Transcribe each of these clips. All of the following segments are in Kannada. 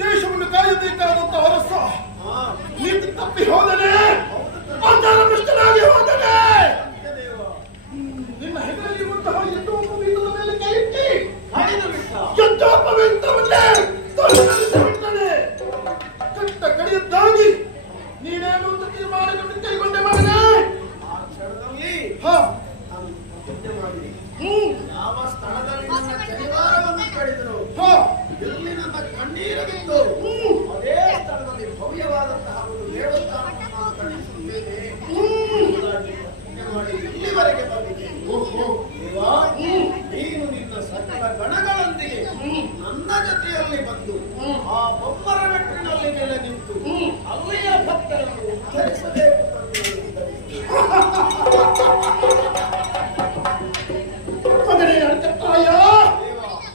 ದೇಶವನ್ನು ಕಾಯಬೇಕಾದಂತಹ ಅರಸ ನೀತಿ ತಪ್ಪಿ ಹೋದನೆ, ಭ್ರಷ್ಟನಾಗಿ ಹೋದನೆ. ನಿನ್ನ ಹೆಗಲಿರುವಂತಹ ಎನ್ನುವ ಬೀಗದ ಮೇಲೆ ಕೈ ಇಟ್ಟಿ ಯುದ್ಧೋಪವೇತವನ್ನೇ ತೊಳೆದುಬಿಟ್ಟನೆ. ಕಟ್ಟ ಕಡೆಯದ್ದಾಗಿ ನೀನೇನು ಅಂತ ತೀರ್ಮಾನವನ್ನು ಕೈಗೊಂಡೆ ಮಾಡನೆ. ಆ ಕ್ಷಣದಲ್ಲಿ ಯಾವ ಸ್ಥಳದಲ್ಲಿ ನನ್ನ ಜನಿವಾರವನ್ನು ಕಡಿದರು, ಎಲ್ಲಿ ನನ್ನ ಕಣ್ಣೀರು ಬಿತ್ತು, ಅದೇ ಸ್ಥಳದಲ್ಲಿ ಭವ್ಯವಾದಂತಹ ಒಂದು ದೇವಸ್ಥಾನವನ್ನು ಕಟ್ಟಿಸುತ್ತೇನೆ ಮಾಡಿ ಇಲ್ಲಿವರೆಗೆ ಬಂದಿದ್ದೇನೆ. ನೀನು ನಿನ್ನ ಸಕಲ ಗಣಗಳೊಂದಿಗೆ ನನ್ನ ಜೊತೆಯಲ್ಲಿ ಬಂದು ಆ ಬೊಮ್ಮರ ಮೆಟ್ಟಿನಲ್ಲಿ ನೆಲೆ ನಿಂತು ಅಲ್ಲಿಯ ಭಕ್ತರನ್ನು ಉದ್ಧರಿಸಬೇಕು.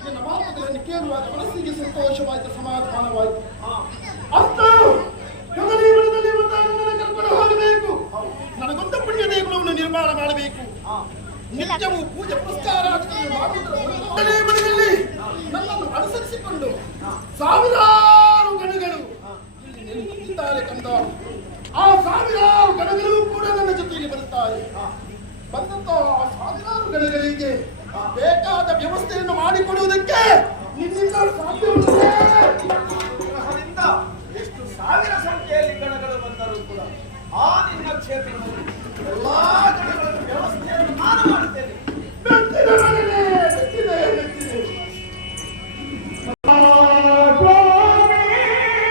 ನಿನ್ನ ಮಾತುಗಳನ್ನು ಕೇಳುವಾಗ ಮನಸ್ಸಿಗೆ ಸಂತೋಷವಾಯಿತು, ಸಮಾಧಾನವಾಯಿತು. ಅಷ್ಟು ಜೀವನದಲ್ಲಿ ನನ್ನನ್ನು ಕರ್ಕೊಂಡು ಹೋಗಬೇಕು. ನನಗೊಂದು ಪುಣ್ಯ ದೇಗುಲವನ್ನು ನಿರ್ಮಾಣ ಮಾಡಬೇಕು. ನಿತ್ಯವೂ ಪೂಜೆ ಪುರಸ್ಕಾರ ಮಾಡುವುದರಲ್ಲಿ ನನ್ನನ್ನು ಅನುಸರಿಸಿಕೊಂಡು ಸಾವಿರಾರು ಗಣಗಳು ಇಲ್ಲಿ ನಿಂತಿದ್ದಾರೆ ಕಂದ. ಆ ಸಾವಿರಾರು ಗಣಗಳು ಕೂಡ ನನ್ನ ಜೊತೆಗೆ ಬರುತ್ತಾರೆ. ಬಂದಂತಹ ಸಾವಿರಾರು ಗಣಗಳಿಗೆ ಬೇಕಾದ ವ್ಯವಸ್ಥೆಯನ್ನು ಮಾಡಿಕೊಡುವುದಕ್ಕೆ ನಿನ್ನಿಂದ ಸಾಧ್ಯವಿದೆ. ಎಷ್ಟು ಸಾವಿರ ಸಂಖ್ಯೆಯಲ್ಲಿ ಗಣಗಳು ಬಂದರೂ ಕೂಡ ಆ